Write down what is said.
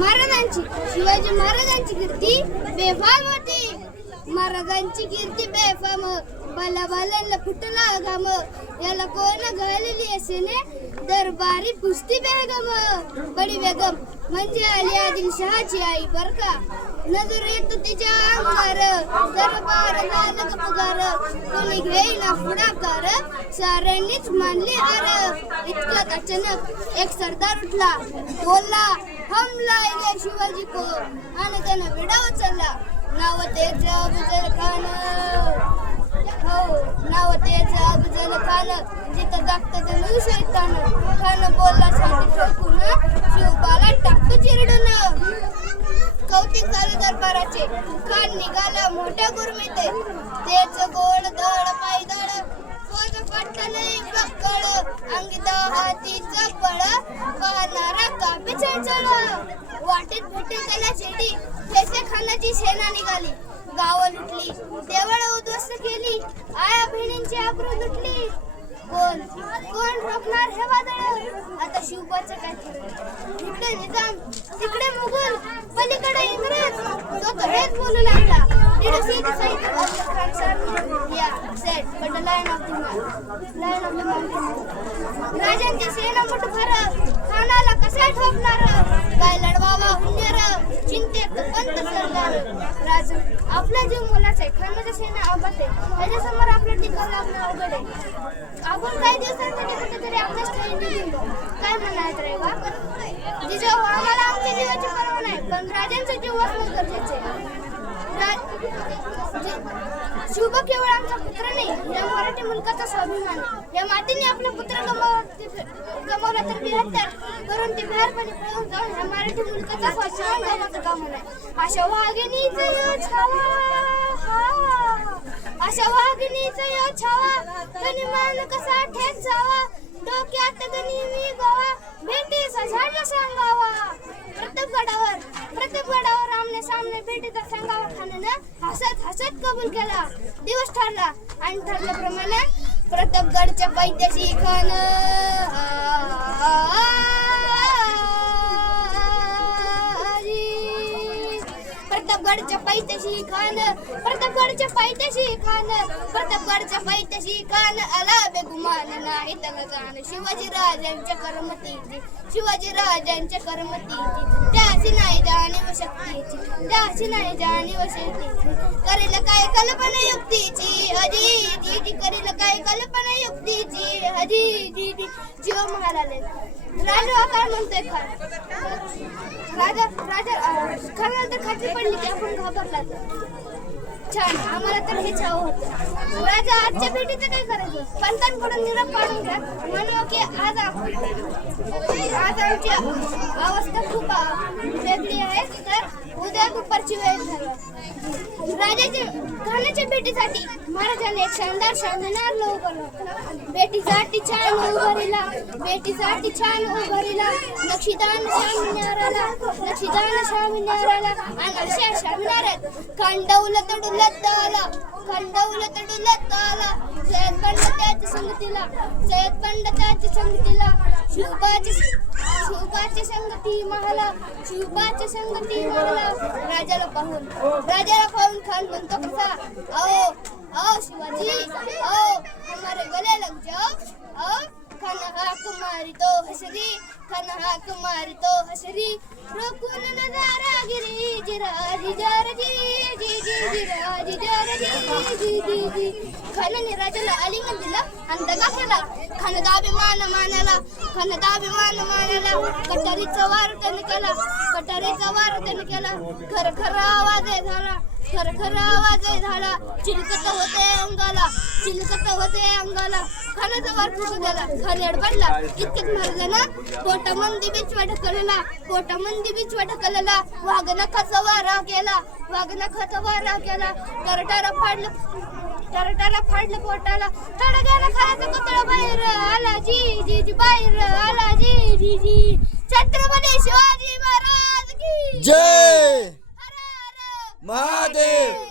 महाराजांची शिवाजी महाराजांची कीर्ती बेफाम होती. महाराजांची कीर्ती बेफाम बाला बाल्यांना फुटला घाम याला कोण घालली असेने दरबारी पुस्ती बेगम. बडी बेगम. म्हणजे आली आदिलशहाची आई बर का? नजर येत तिच्या अंगार दरबार झालं पगार. कोणी घेईना पुढाकार. साऱ्यांनीच मानली आर इतक्यात अचानक एक सरदार उठला. बोलला हमला इले शिवाजी को. आणि त्यानं विडा उचलला. नाव त्याचं अफजल खान हो नाव त्याचं अफजल खान जिथं जागतं ते नऊ शैतान. खान बोलला छाती ठोकून शिवबाला टाकतो चिरडून. कौतिक झाले दरबाराचे खान निघाला मोठ्या गुरमीते. तेच गोड धड पायदळ स्वत पटले पक्कड अंगिता हातीच बळ पाहणारा कापी चळचळ. वाटेत भेटेल त्याला शेडी पैसे खानाची सेना निघाली. गावं लुटली. देवळ उद्ध्वस्त केली. आया बहिणींची आबरू लुटली. कोण कोण रोखणार हे वादळ आता शिवबाचं काय खरं? इकडे निजाम तिकडे मुघल पलीकडे इंग्रज तो तर हेच बोलू लागला Did you see the sight of the Khan sir? Yeah, said, but the lion of the man. Lion of the mountain. राजांची सेना मोठ भर खानाला कसा ठोकणार काय लढवावा हुंडेर चिंतेत पंत सरदार राज आपला जीव मुलाचा आहे. खानाची सेना आबत आहे. त्याच्यासमोर आपलं टिकाव लागणं अवघड आहे. आपण काही दिवसांसाठी कुठेतरी आपल्या स्थायी निघून काय म्हणायचं रे बा जिजाऊ आम्हाला आमच्या जीवाची पर्वा नाही पण राजांचा जीव असणं गरजेचे शुभ केवळ आमचा पुत्र नाही या मराठी मुलकाचा स्वाभिमान या मातीने आपला पुत्र गमावला गमावला तर बिहात्तर करून ते बाहेरपणे पळून जाऊन या मराठी मुलकाचा स्वाभिमान गमावता काम नाही अशा वाघिणीचा यो छावा हा. अशा वाघिणीचा यो छावा तनी मान कसा ठेच जावा डोक्यात गणी मी गोवा भेटी झाडला सांगावा. प्रत्येक गडावर प्रत्येक गडावर आमने सामने भेटीचा सांगावा खाण्यानं हसत हसत कबूल केला. दिवस ठरला आणि ठरल्याप्रमाणे प्रतापगडच्या पैत्याशी खान प्रतापगडच्या पायथ्याशी खान प्रतापगडच्या पायथ्याशी खान प्रतापगडच्या पायथ्याशी खान आला बेगुमान नाही त्याला जाण शिवाजी राजांच्या करमतीची शिवाजी राजांच्या करमतीची. त्याशी नाही जाणीव शक्तीची त्याशी नाही जाणीव शक्तीची. करेल काय कल्पना युक्तीची हजी जी करेल काय कल्पना युक्तीची हजी जी जीव महाराज राजा काय म्हणतोय खान राजा राजा खरं तर खात्री पडली की आपण घाबरला छान आम्हाला तर हेच हवं होतं. राजा आजच्या भेटीचं काय करायचं? पंतांकडून निरोप पाडून घ्या. म्हणू की आज आपण आज आमची अवस्था खूप वेगळी आहे. तर उद्या दुपारची वेळ झाली. राजाच्या खानाच्या भेटीसाठी महाराजांनी एक शानदार शानदार लोक भेटीसाठी छान उभारीला भेटीसाठी छान उभारीला नक्षीदान शामिनाराला नक्षीदान शामिनाराला आणि अशा शामिनारात खंडवलं तडुलत आला खंडवलं तडुलत आला सय्यद पंडिताच्या संगतीला सय्यद पंडिताच्या संगतीला शिवबाची शिवबाची संगती महाला शिवबाची संगती महाला राजाला पाहून राजाला पाहून खान म्हणतो कसा आओ आओ शिवाजी आओ हमारे गले लग जाओ आओ खाना हाक मारी तो हसरी खाना हाक तो हसरी। रोकून नजारा गिरी जिरा जिजार जी जी जी जिरा जिजार जी जी जी। जी खानाने राजाला आलिंगन दिलं आणि दगा केला खान दाभिमान मानाला खान दाभिमान मानाला। कटारीचा वार त्याने केला कटारीचा वार त्याने केला खर खर आवाज आहे झाला खरखर आवाज आहे झाला चिलकत होते अंगाला चिलकत होते अंगाला. खाण्याचा वार फुटू गेला खान एडपडला इतकेच महाराजांना पोटा मंदी बिचवा ढकलला बीच मंदी बिचवा ढकलला वाघ वारा केला वाघ नखाचा वारा केला टरटारा फाडलं टरटारा फाडलं पोटाला. तड गेला खायचं कुतळा बाहेर आला जी जी जी बाहेर आला जी जी जी. छत्रपती शिवाजी महाराज की जय! हर हर महादेव